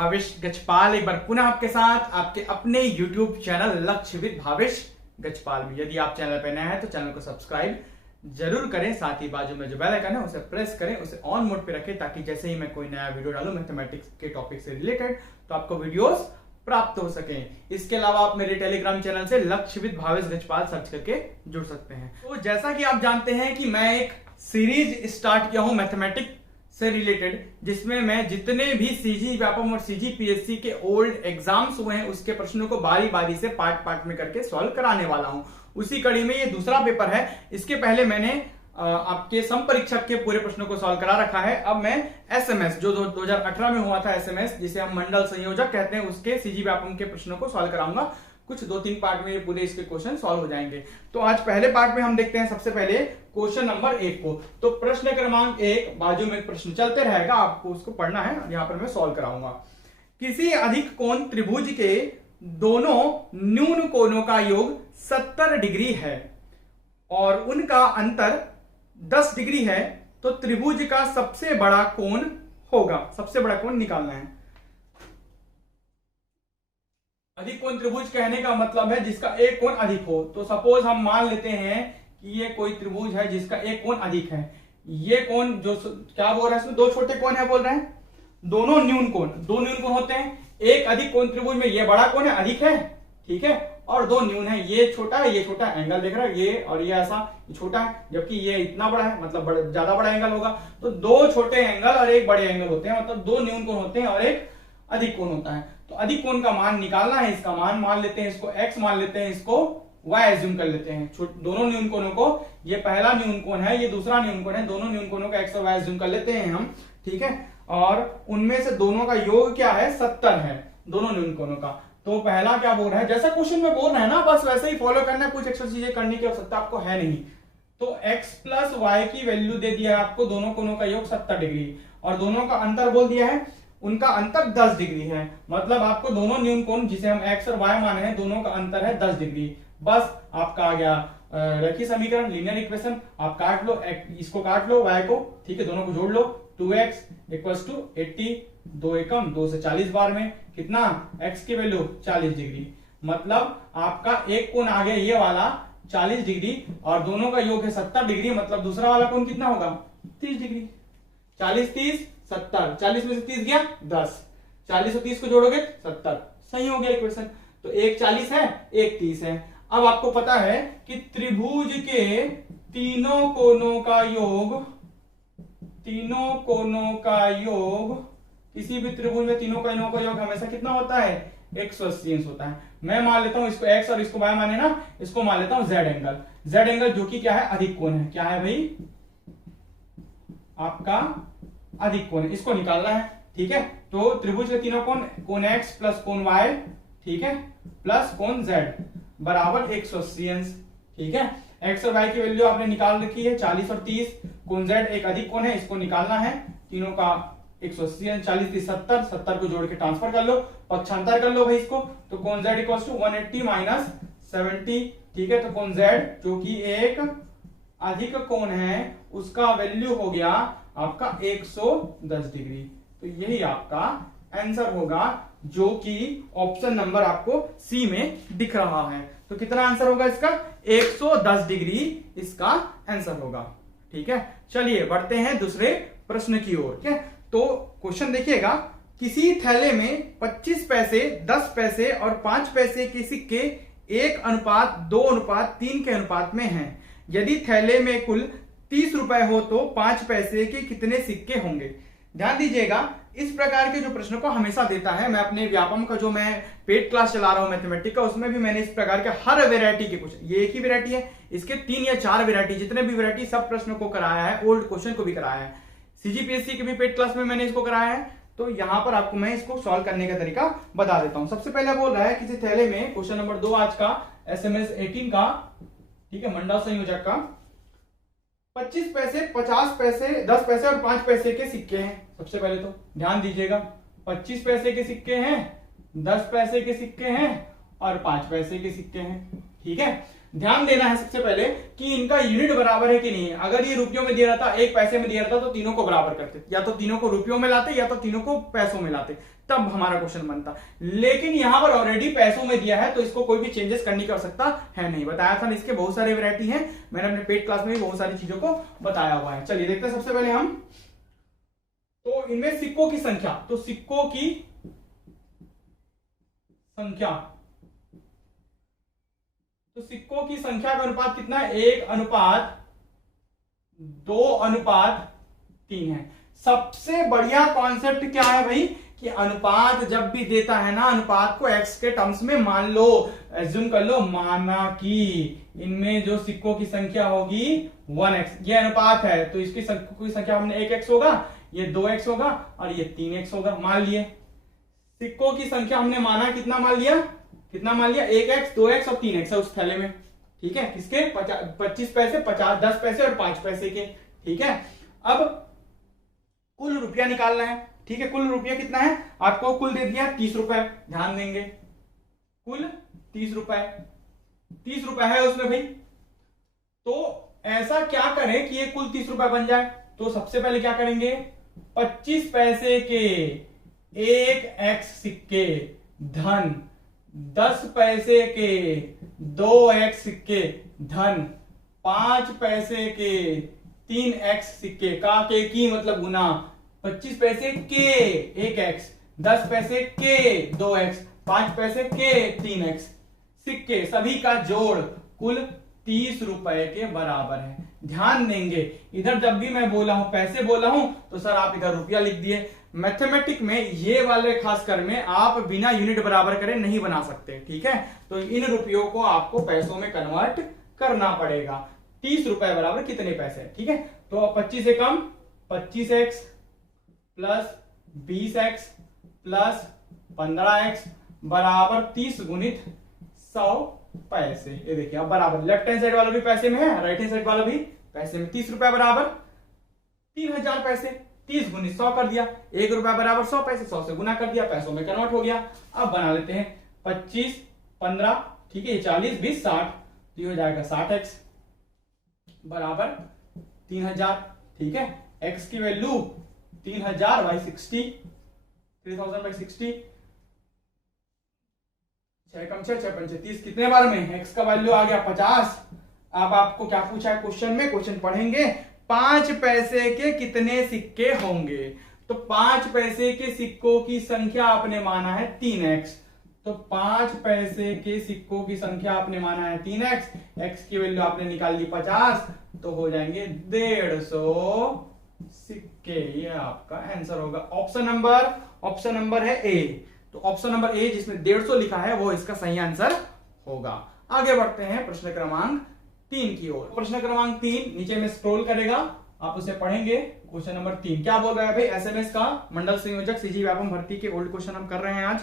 भावेश गजपाल एक बार पुनः आपके साथ आपके अपने YouTube चैनल लक्ष्य विद भावेश गजपाल में। यदि आप चैनल पर नए हैं तो चैनल को सब्सक्राइब जरूर करें, साथ ही बाजू में जो बेल आइकन है उसे प्रेस करें, उसे ऑन मोड पे रखें ताकि जैसे ही मैं कोई नया वीडियो डालूं मैथमेटिक्स के टॉपिक से रिलेटेड तो आपको वीडियोस प्राप्त हो सके। इसके अलावा आप मेरे टेलीग्राम चैनल से लक्ष्य विद भावेश गजपाल सर्च करके जुड़ सकते हैं। तो जैसा कि आप जानते हैं कि मैं एक सीरीज स्टार्ट किया हूं मैथमेटिक्स से रिलेटेड, जिसमें मैं जितने भी सीजी व्यापम और सीजी पीएससी के ओल्ड एग्जाम्स हुए हैं उसके प्रश्नों को बारी बारी से पार्ट पार्ट में करके सॉल्व कराने वाला हूं। उसी कड़ी में ये दूसरा पेपर है। इसके पहले मैंने आपके संपरीक्षक के पूरे प्रश्नों को सॉल्व करा रखा है। अब मैं एसएमएस जो 2018 में हुआ था, एसएमएस जिसे हम मंडल संयोजक कहते हैं, उसके सीजी व्यापम के प्रश्नों को सॉल्व कराऊंगा। कुछ 2-3 पार्ट में ये पूरे इसके क्वेश्चन सॉल्व हो जाएंगे। तो आज पहले पार्ट में हम देखते हैं सबसे पहले क्वेश्चन नंबर 1 को। तो प्रश्न क्रमांक 1 बाजू में प्रश्न चलते रहेगा, आपको उसको पढ़ना है, यहां पर मैं सॉल्व कराऊंगा। किसी अधिक कोण त्रिभुज के दोनों न्यून कोणों का योग 70 डिग्री है और उनका अंतर 10 डिग्री है, तो त्रिभुज का सबसे बड़ा कोण होगा। सबसे बड़ा कोण निकालना है। अधिक कोण त्रिभुज कहने का मतलब है जिसका एक कोण अधिक हो। तो सपोज हम मान लेते हैं कि ये कोई त्रिभुज है जिसका एक कोण अधिक है। ये कोण जो क्या बोल रहा है, इसमें दो छोटे कोण है बोल रहे हैं, दोनों न्यून कोण। दो न्यून कोण होते हैं। एक अधिक कोण त्रिभुज में ये बड़ा कोण है, अधिक है, ठीक है, और दो न्यून है, ये छोटा है, ये छोटा है। एंगल देख रहा है, ये और ये ऐसा, ये छोटा है जबकि ये इतना बड़ा है, मतलब ज्यादा बड़ा एंगल होगा। तो दो छोटे एंगल और एक बड़े एंगल होते हैं, मतलब दो न्यून कोण होते हैं और एक अधिक कोण होता है। तो अधिक कोण का मान निकालना है। इसका मान मान लेते हैं, इसको x मान लेते हैं, इसको y एज्यूम कर लेते हैं। दोनों न्यून कोणों को, ये पहला न्यून कोण है, ये दूसरा न्यून कोण है, दोनों न्यून कोणों का x और y एज्यूम कर लेते हैं हम, ठीक है। और उनमें से दोनों का योग क्या है, 70 है, दोनों न्यून कोणों का। तो पहला क्या बोल रहा है, जैसा क्वेश्चन में बोल रहा है ना, बस वैसे ही फॉलो करना है, कुछ एक्स्ट्रा चीजें करने की आवश्यकता आपको है नहीं। तो x प्लस y की वैल्यू दे दिया है आपको, दोनों कोणों का योग 70 डिग्री, और दोनों का अंतर बोल दिया है, उनका अंतर 10 डिग्री है। मतलब आपको दोनों न्यून कोण जिसे हम x और y माने हैं, दोनों का अंतर है 10 डिग्री। बस आपका आ गया रेखीय समीकरण, लीनियर इक्वेशन। आप काट लो, इसको काट लो y को, ठीक है, दोनों को जोड़ लो। 2x इक्वल्स टू 80, 2 एकम 2 से 40 बार में कितना, x की वैल्यू 40 डिग्री। मतलब आपका एक कोण आ गया ये वाला 40 डिग्री और दोनों का योग है 70 डिग्री। मतलब दूसरा वाला कोण कितना होगा, 30 डिग्री। 40 30 70, 40 में से 30 गया 10, 40 और 30 को जोड़ोगे 70, सही हो गया इक्वेशन। तो एक 40 है, एक 30 है। अब आपको पता है कि त्रिभुज के तीनों कोणों का योग, किसी भी त्रिभुज में तीनों कोणों का योग हमेशा कितना होता है, 180 अंश होता है। मैं मान लेता हूं इसको x और इसको y माने ना, इसको मान लेता हूं z एंगल। z एंगल जो कि क्या है, अधिक कोण है। क्या है भाई, आपका अधिक कोण है, इसको निकालना है, ठीक है। तो त्रिभुज के तीनों कोण x प्लस कोण y, ठीक है, प्लस कोण z बराबर 180 अंश, ठीक है। x और y की वैल्यू आपने निकाल रखी है, 40 और 30। कोण z एक अधिक कोण है, इसको निकालना है। तीनों का 180 अंश, 40 30 70, 70 को जोड़ के ट्रांसफर कर लो, पक्षांतर कर लो भाई इसको। तो कोण z इक्वल्स टू 180 माइनस 70, ठीक है। तो कोण z जो कि एक अधिक कोण है उसका वैल्यू हो गया आपका 110 डिग्री। तो यही आपका आंसर होगा, जो कि ऑप्शन नंबर आपको सी में दिख रहा है। तो कितना आंसर होगा इसका, 110 डिग्री इसका आंसर होगा, ठीक है। चलिए बढ़ते हैं दूसरे प्रश्न की ओर, ठीक है। तो क्वेश्चन देखिएगा, किसी थैले में 25 पैसे, 10 पैसे और 5 पैसे के सिक्के 1:2:3 के अनुपात में हैं। यदि थैले में कुल 30 रुपए हो तो 5 पैसे के कितने सिक्के होंगे। ध्यान दीजिएगा, इस प्रकार के जो प्रश्नों को हमेशा देता है। मैं अपने व्यापम का जो मैं पेड क्लास चला रहा हूं मैथमेटिक्स का, उसमें भी मैंने इस प्रकार के हर वेरायटी के कुछ, ये एक ही वेरायटी है, इसके 3 या 4 वेरायटी, जितने भी वेरायटी सब प्रश्नों को कराया है, ओल्ड क्वेश्चन को भी कराया है। सीजीपीएससी के भी पेड क्लास में मैंने इसको कराया है। तो यहां पर आपको मैं इसको सॉल्व करने का तरीका बता देता हूं। सबसे पहले बोल रहा है किसी थैले में, क्वेश्चन नंबर 2 आज का एसएमएस 18 का, ठीक है, मंडल संयोजक का, 25 पैसे, 50 पैसे, 10 पैसे और 5 पैसे के सिक्के हैं। सबसे पहले तो ध्यान दीजिएगा, 25 पैसे के सिक्के हैं, 10 पैसे के सिक्के हैं और 5 पैसे के सिक्के हैं, ठीक है। ध्यान देना है सबसे पहले कि इनका यूनिट बराबर है कि नहीं है। अगर ये रुपयों में दिया रहता, एक पैसे में दिया रहता, तो तीनों को बराबर करते, या तो तीनों को रुपयों में लाते या तो तीनों को पैसों में लाते, तब हमारा क्वेश्चन बनता। लेकिन यहां पर ऑलरेडी पैसों में दिया है तो इसको कोई भी चेंजेस करने की आवश्यकता है नहीं। बताया था इसके बहुत सारे वैरायटी हैं, मैंने अपने पेड क्लास में भी बहुत सारी चीजों को बताया हुआ है। चलिए देखते हैं सबसे पहले हम, तो इनमें सिक्कों की संख्या, तो सिक्कों की संख्या, तो सिक्कों की संख्या का अनुपात कितना है, 1:2:3 है। सबसे बढ़िया कॉन्सेप्ट क्या है भाई कि अनुपात जब भी देता है ना, अनुपात को x के टर्म्स में मान लो, एज्यूम कर लो, माना कि इनमें जो सिक्कों की संख्या होगी 1x, ये अनुपात है तो इसकी सिक्कों की संख्या हमने 1x होगा, ये 2x होगा और ये 3x होगा। मान लिए सिक्कों की संख्या हमने माना, कितना मान लिया, 1x 2x और 3x है उस थैले में, ठीक है, किसके 25 पैसे, 10 पैसे और 5 पैसे के, ठीक है। अब कुल रुपया निकालना है, ठीक है, कुल रुपया कितना है, आपको कुल दे दिया 30 रुपए, ध्यान देंगे कुल 30 रुपए है उसमें भाई। तो ऐसा क्या करें कि ये कुल 30 रुपए बन जाए, तो सबसे पहले क्या करेंगे, 25 पैसे के 1x सिक्के धन 10 पैसे के 2x सिक्के धन 5 पैसे के 3x सिक्के का के की मतलब गुना, 25 पैसे के 1x, 10 पैसे के 2x, 5 पैसे के 3x सिक्के सभी का जोड़ कुल 30 रुपए के बराबर है। ध्यान देंगे इधर जब भी मैं बोला हूं, पैसे बोला हूं, तो सर आप इधर रुपया लिख दिए। मैथमेटिक में ये वाले खासकर में आप बिना यूनिट बराबर करे नहीं बना सकते, ठीक है। तो इन रुपयों को आपको पैसों में कन्वर्ट करना पड़ेगा। 30 रुपए बराबर कितने पैसे, ठीक है। तो 25 से कम 25x plus 20x plus 15x बराबर 30 गुणित 100 पैसे। ये देखिए अब बराबर, लेफ्ट हैंड साइड वाला भी पैसे में है, राइट हैंड साइड वाला भी पैसे में। 30 रुपए बराबर 3000 पैसे, 30 गुणित 100 कर दिया, 1 रुपया बराबर 100 पैसे, 100 से गुना कर दिया, पैसों में कन्वर्ट हो गया। अब बना लेते हैं 25 15, ठीक है, 40 20 60, तो हो जाएगा 60x बराबर 3000, ठीक है। x की वैल्यू 3000 बाई 60, 3000 बाई 60, 6 कम 6 6 पंचे 30, कितने बार में, x का वैल्यू आ गया 50। अब आपको क्या पूछा है क्वेश्चन में, क्वेश्चन पढ़ेंगे 5 पैसे के कितने सिक्के होंगे। तो 5 पैसे के सिक्कों की संख्या आपने माना है 3x, तो 5 पैसे के सिक्कों की संख्या आपने माना है 3x, x की वैल्यू आपने निकाल ली 50, तो हो जाएंगे 150 सिक्के। ये आपका आंसर होगा। ऑप्शन नंबर है ए, तो ऑप्शन नंबर ए जिसमें 150 लिखा है वो इसका सही आंसर होगा। आगे बढ़ते हैं प्रश्न क्रमांक 3 की ओर। प्रश्न क्रमांक 3 नीचे में स्क्रॉल करेगा, आप उसे पढ़ेंगे। क्वेश्चन नंबर 3 क्या बोल रहा है भाई, एसएमएस का मंडल संयोजक सीजी व्यापम भर्ती के ओल्ड क्वेश्चन हम कर रहे हैं आज।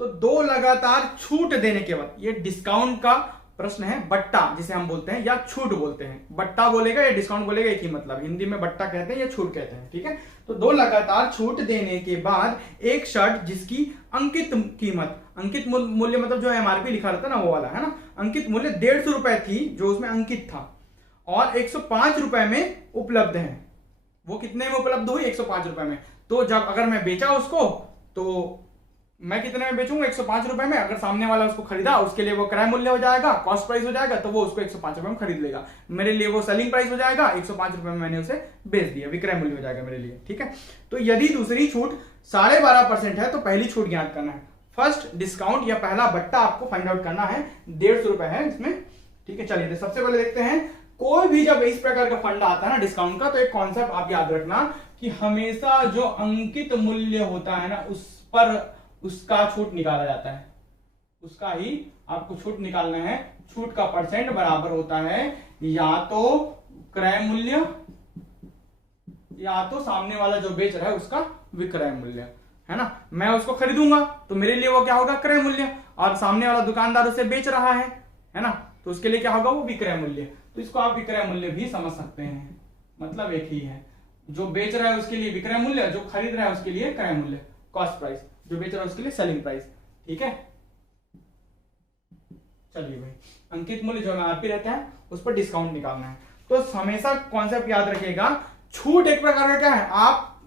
तो 2 लगातार छूट देने के बाद, ये डिस्काउंट का प्रश्न है, बट्टा जिसे हम बोलते हैं या छूट बोलते हैं। बट्टा बोलेगा या डिस्काउंट बोलेगा एक ही मतलब, हिंदी में बट्टा कहते हैं या छूट कहते हैं, ठीक है। तो 2 लगातार छूट देने के बाद एक शर्ट जिसकी अंकित कीमत, अंकित मूल्य मतलब जो एमआरपी लिखा रहता है ना वो वाला है ना, अंकित मूल्य 150 रुपए थी जो उसमें अंकित था, और 105 रुपए में उपलब्ध है। वो कितने में उपलब्ध हुई, 105 रुपए में। तो जब अगर मैं बेचा उसको तो मैं कितने में बेचूंगा, 105 रुपए में। अगर सामने वाला उसको खरीदा उसके लिए वो क्रय मूल्य हो जाएगा, कॉस्ट प्राइस हो जाएगा, तो वो उसको 105 रुपए में खरीद लेगा। मेरे लिए वो सेलिंग प्राइस हो जाएगा, 105 रुपए में मैंने उसे बेच दिया, विक्रय मूल्य हो जाएगा मेरे लिए, ठीक है। तो यदि दूसरी छूट 12.5% है तो पहली छूट ज्ञात करना है। फर्स्ट डिस्काउंट या पहला बट्टा आपको फाइंड आउट करना है, 150 रुपए है इसमें, ठीक है। चलिए सबसे पहले देखते हैं, कोई भी जब इस प्रकार का फंड आता है ना डिस्काउंट का, तो एक कॉन्सेप्ट आप याद रखना कि हमेशा जो अंकित मूल्य होता है ना उस पर उसका छूट निकाला जाता है, उसका ही आपको छूट निकालना है। छूट का परसेंट बराबर होता है या तो क्रय मूल्य या तो सामने वाला जो बेच रहा है उसका विक्रय मूल्य, है ना। मैं उसको खरीदूंगा तो मेरे लिए वो क्या होगा, क्रय मूल्य, और सामने वाला दुकानदार उसे बेच रहा है ना, तो उसके लिए क्या होगा, वो विक्रय मूल्य। तो इसको आप विक्रय मूल्य भी समझ सकते हैं, मतलब एक ही है। जो बेच रहा है उसके लिए विक्रय मूल्य, जो खरीद रहा है उसके लिए क्रय मूल्य, कॉस्ट प्राइस, जो बेच रहा है उसके लिए सेलिंग प्राइस, ठीक है। चलिए भाई, अंकित मूल्य जो एमआरपी रहता है उस पर डिस्काउंट निकालना है। तो हमेशा कॉन्सेप्ट याद रखिएगा, छूट एक प्रकार का क्या है, आप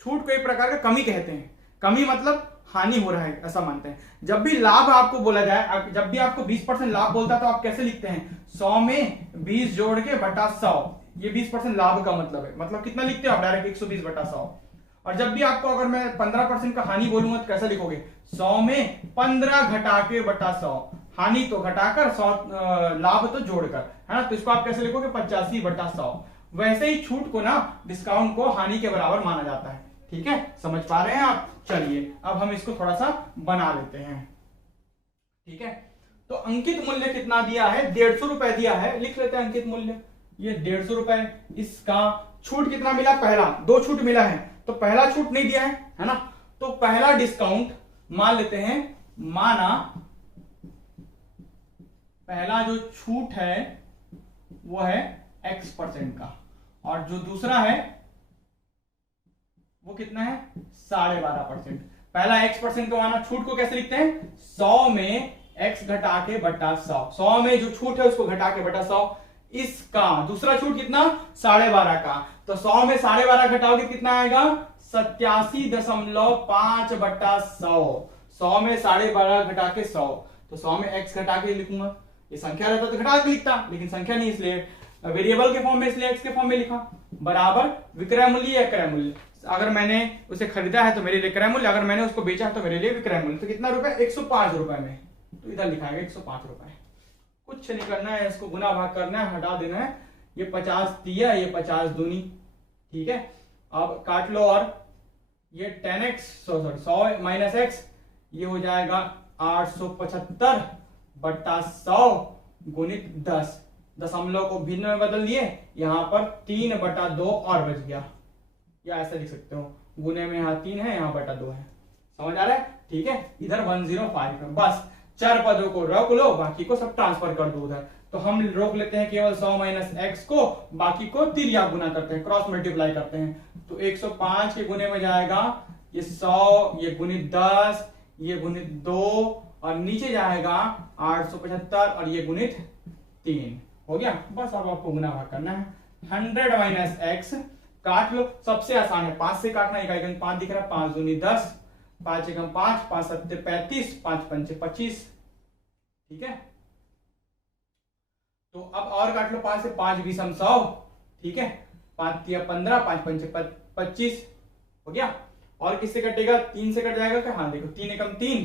छूट को एक प्रकार का कमी कहते हैं। कमी मतलब हानि हो रहा है, ऐसा मानते हैं। जब भी लाभ आपको बोला जाए, जब भी आपको 20% लाभ बोलता है तो आप कैसे लिखते हैं, 100 में 20 जोड़ के बटा 100, ये 20% लाभ का मतलब है। मतलब कितना लिखते हो आप, डायरेक्ट 120 बटा 100। और जब भी आपको अगर मैं 15% का हानि बोलूंगा तो कैसे लिखोगे, 100 में 15 घटा के बटा 100, हानि तो घटाकर 100 लाभ तो जोड़कर, है ना। तो इसको आप कैसे लिखोगे, 85 बटा 100। वैसे ही छूट को ना, डिस्काउंट को हानि के बराबर माना जाता है। ठीक है, समझ पा रहे हैं आप। चलिए अब हम इसको थोड़ा सा बना लेते हैं। ठीक है, तो अंकित मूल्य कितना दिया है, 150 रुपए दिया है, लिख लेते हैं अंकित मूल्य, ये 150 रुपए। इसका छूट कितना मिला, पहला 2 छूट मिला है, तो पहला छूट नहीं दिया है ना। तो पहला डिस्काउंट मान लेते हैं, माना पहला जो छूट है वो है X% का, और जो दूसरा है वो कितना है, 12.5%। पहला X% का माना, छूट को कैसे लिखते हैं, 100 में X घटा के बटा 100, 100 में जो छूट है उसको घटा के बटा 100। इसका दूसरा छूट कितना, 12.5 का, तो 100 में 12.5 घटाओगे कितना आएगा, 87.5 बटा 100। 100 में 12.5 घटा के 100, तो 100 में X घटा के लिखूंगा, ये संख्या रहता तो घटा के लिखता, लेकिन संख्या नहीं इसलिए वेरिएबल के फॉर्म में, इसलिए X के फॉर्म में लिखा, बराबर विक्रय मूल्य या क्रय मूल्य। अगर मैंने उसे खरीदा है तो मेरे लिए क्रय मूल्य, अगर मैंने उसको बेचा है तो मेरे लिए विक्रय मूल्य। तो कितना रुपए, 105 रुपए में, तो इधर लिखाएगा 105 रुपए। कुछ नहीं करना है, इसको गुना भाग करना है, हटा देना है, ये 50 दिया, ये 50 दूनी। ठीक है, अब काट लो, और ये 10x 100 माइनस x, ये हो जाएगा 875 बटा 100 गुणित 10। दशमलव को भिन्न में बदल दिए, यहां पर 3 बटा 2 और बच गया, या ऐसे लिख सकते हो, गुने में यहाँ 3 है, यहाँ बटा 2 है। समझ आ रहा है। ठीक है, इधर 105 है, बस चार पदों को रोक लो, बाकी को सब ट्रांसफर कर दो उधर। तो हम रोक लेते हैं केवल 100 माइनस x को, बाकी को तिर्यक गुना करते हैं, क्रॉस मल्टीप्लाई करते हैं। तो 105 के गुने में जाएगा ये 100, ये गुणित 10, ये गुणित 2, और नीचे जाएगा 875 और ये गुणित 3 हो गया। बस अब आपको गुना भाग करना है। 100 माइनस x काट लो, सबसे आसान है 5 से काटना, इकाई अंक 5 दिख रहा है, 5 दूनी 10, 5 एकम 5, 5 सत्ते 35, 5 पंचे 25। ठीक है, तो अब और काट लो, 5 से 5 20 हम 100। ठीक है, 5 तिया 15, 5 पंचे 25 हो गया। और किससे कटेगा, 3 से कट जाएगा क्या, हाँ देखो, 3 एकम 3,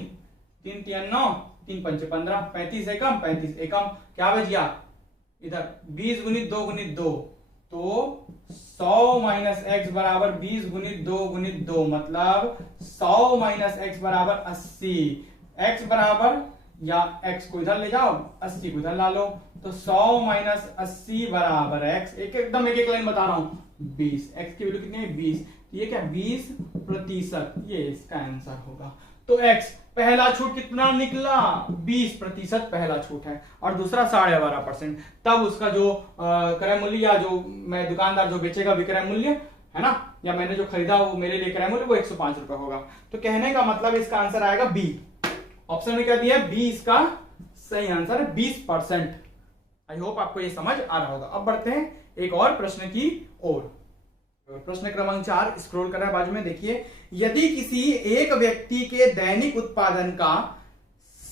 3 तिया 9, 3 पंचे 15, 35 एकम 35 एकम, क्या बच गया इधर 20 गुणित 2 गुणित 2, तो 100 माइनस एक्स बराबर 20 गुणित 2 गुणित 2, मतलब 100 माइनस एक्स बराबर 80। एक्स बराबर, या एक्स को इधर ले जाओ, 80 को इधर ला लो, तो 100 माइनस 80 बराबर एक्स, एकदम एक एक लाइन बता रहा हूं, 20। एक्स की वैल्यू कितनी है, 20, ये क्या 20%, ये इसका आंसर होगा। तो x पहला छूट कितना निकला, 20% पहला छूट है, और दूसरा 12.5%। तब उसका जो क्रय मूल्य, या जो मैं दुकानदार जो बेचेगा विक्रय मूल्य है ना, या मैंने जो खरीदा वो मेरे लिए क्रय मूल्य, वो 105 रुपए होगा। तो कहने का मतलब इसका आंसर आएगा बी। ऑप्शन में क्या दिया है, बी इसका सही आंसर है, 20%। आई होप आपको ये समझ आ रहा होगा। अब बढ़ते हैं एक और प्रश्न की ओर। प्रश्न क्रमांक 4 स्क्रॉल कर रहा है बाजू में, देखिए, यदि किसी एक व्यक्ति के दैनिक उत्पादन का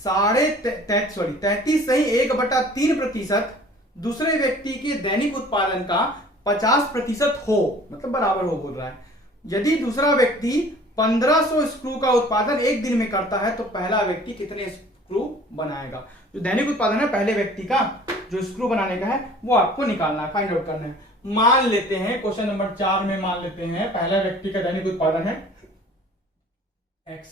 33.1/3% दूसरे व्यक्ति के दैनिक उत्पादन का 50% हो, मतलब बराबर हो बोल रहा है। यदि दूसरा व्यक्ति 1500 स्क्रू का उत्पादन एक दिन में करता है, तो पहला व्यक्ति कितने स्क्रू बनाएगा। जो दैनिक उत्पादन है पहले व्यक्ति का, जो स्क्रू बनाने का है, वो आपको निकालना है, फाइंड आउट करना है। मान लेते हैं क्वेश्चन नंबर 4 में, मान लेते हैं पहला व्यक्ति का दैनिक उत्पादन है x,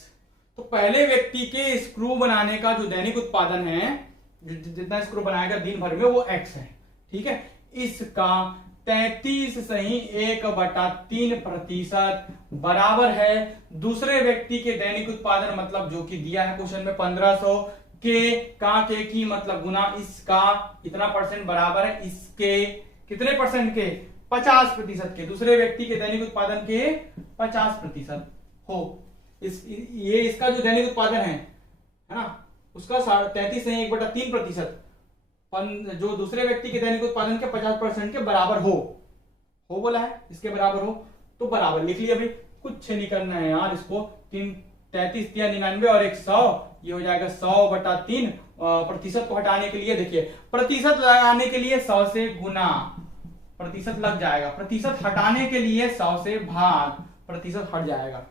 तो पहले व्यक्ति के स्क्रू बनाने का जो दैनिक उत्पादन है, जितना स्क्रू बनाएगा दिन भर में, वो x है। ठीक है, इसका 33 सही 1/3% बराबर है दूसरे व्यक्ति के दैनिक उत्पादन, मतलब जो कि दिया है क्वेश्चन में 1500 के की मतलब गुना इसका इतना % बराबर है इसके कितने % के, 50% के, दूसरे व्यक्ति के दैनिक उत्पादन के 50% हो। ये इसका जो दैनिक उत्पादन है ना, उसका 33 नहीं 1/3%, जो दूसरे व्यक्ति के दैनिक उत्पादन के 50% के बराबर हो बोला है, इसके बराबर हो, तो बराबर लिख लिया भाई, कुछ नहीं करना है यार, इसको 3 33 या 99 और 100, ये हो जाएगा 100/3। प्रतिशत को हटाने के लिए देखिए, प्रतिशत लगाने के लिए 100 से गुना प्रतिशत लग जाएगा, प्रतिशत हटाने के लिए 100 से भाग प्रतिशत हट जाएगा।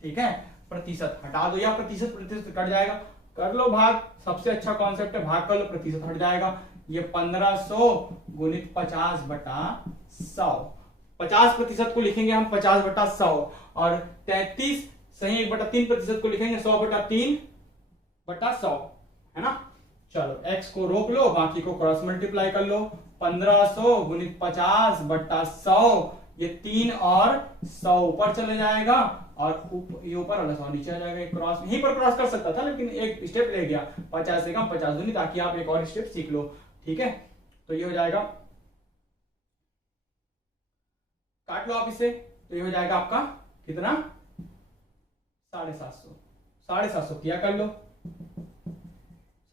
ठीक है, प्रतिशत हटा दो या प्रतिशत कट जाएगा, कर लो भाग, सबसे अच्छा कॉन्सेप्ट है भाग कर लो, प्रतिशत हट जाएगा। ये 1500 गुणित 50/100, 50% को लिखेंगे हम 50/100 और 33 सही 1/3% को लिखेंगे 100/3/100, है ना। चलो x को रोक लो, बाकी को क्रॉस मल्टीप्लाई कर लो। 1500 गुणित 50/100, ये 3 और 100 ऊपर चले जाएगा और ये ऊपर वाला 100 नीचे आ जाएगा। क्रॉस यहीं पर क्रॉस कर सकता था लेकिन एक स्टेप ले गया, 50 से कम 50 दूनी, ताकि आप एक और स्टेप सीख लो। ठीक है, तो ये हो जाएगा, काट लो आप इसे, तो ये हो जाएगा आपका कितना 750, 750 किया कर लो,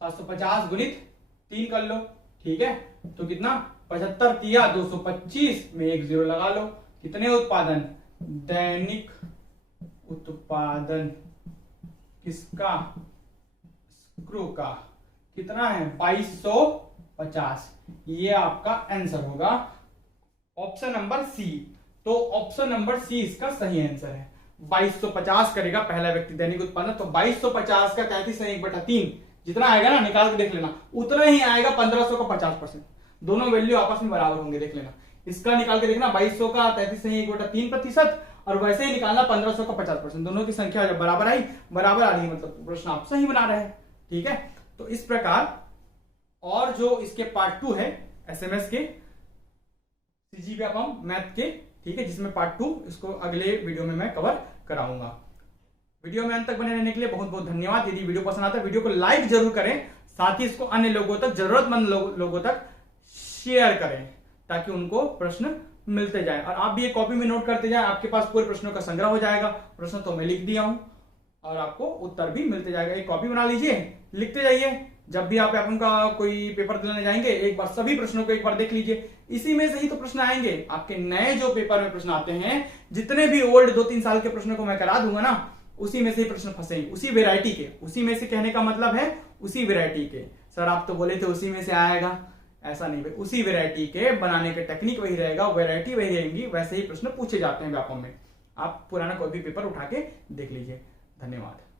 750 गुणित 3 कर लो। ठीक है, तो कितना 75 किया 225 में 1 0 लगा लो। कितने उत्पादन, दैनिक उत्पादन किसका, स्क्रू का, कितना है 2250। ये आपका आंसर होगा ऑप्शन नंबर सी। तो ऑप्शन नंबर सी इसका सही आंसर है। 2250 करेगा पहला व्यक्ति दैनिक उत्पादन, तो 2250 का 33/3 जितना आएगा ना, निकाल के देख लेना, उतना ही आएगा 1500 का 50%। दोनों वैल्यू आपस में बराबर होंगे, देख लेना, इसका निकाल के देखना 2200 का 33.3% और वैसे ही निकालना 1500 का 50%। दोनों की संख्या जब बराबर आई, बराबर आ रही, मतलब प्रश्न आप सही बना रहे हैं। ठीक है, तो इस प्रकार, और जो इसके पार्ट 2 है एसएमएस के, CGPAPM मैथ के, ठीक है, जिसमें पार्ट 2 इसको अगले वीडियो में मैं कवर कराऊंगा। वीडियो में अंत तक बने रहने के लिए बहुत बहुत धन्यवाद। यदि वीडियो पसंद आता है वीडियो को लाइक जरूर करें, साथ ही इसको अन्य लोगों तक, जरूरतमंद लोगों तक शेयर करें, ताकि उनको प्रश्न मिलते जाए। और आप भी एक कॉपी में नोट करते जाए, आपके पास पूरे प्रश्नों का संग्रह हो जाएगा। प्रश्न तो मैं लिख दिया हूं और आपको उत्तर भी मिलते जाएगा। एक कॉपी बना लीजिए, लिखते जाइए, जब भी आप उनका कोई पेपर दिलाने जाएंगे एक बार सभी प्रश्नों को एक बार देख लीजिए। इसी में से ही तो प्रश्न आएंगे आपके नए जो पेपर में प्रश्न आते हैं, जितने भी ओल्ड 2-3 साल के प्रश्नों को मैं करा दूंगा ना, उसी में से ही प्रश्न फंसेंगे, उसी वेराइटी के। उसी में से कहने का मतलब है उसी वेराइटी के। सर आप तो बोले थे उसी में से आएगा, ऐसा नहीं भाई, उसी वेराइटी के बनाने के टेक्निक वही रहेगा, वेराइटी वही रहेगी, वैसे ही प्रश्न पूछे जाते हैं व्यापम में। आप पुराना कोई भी पेपर उठा के देख लीजिए। धन्यवाद।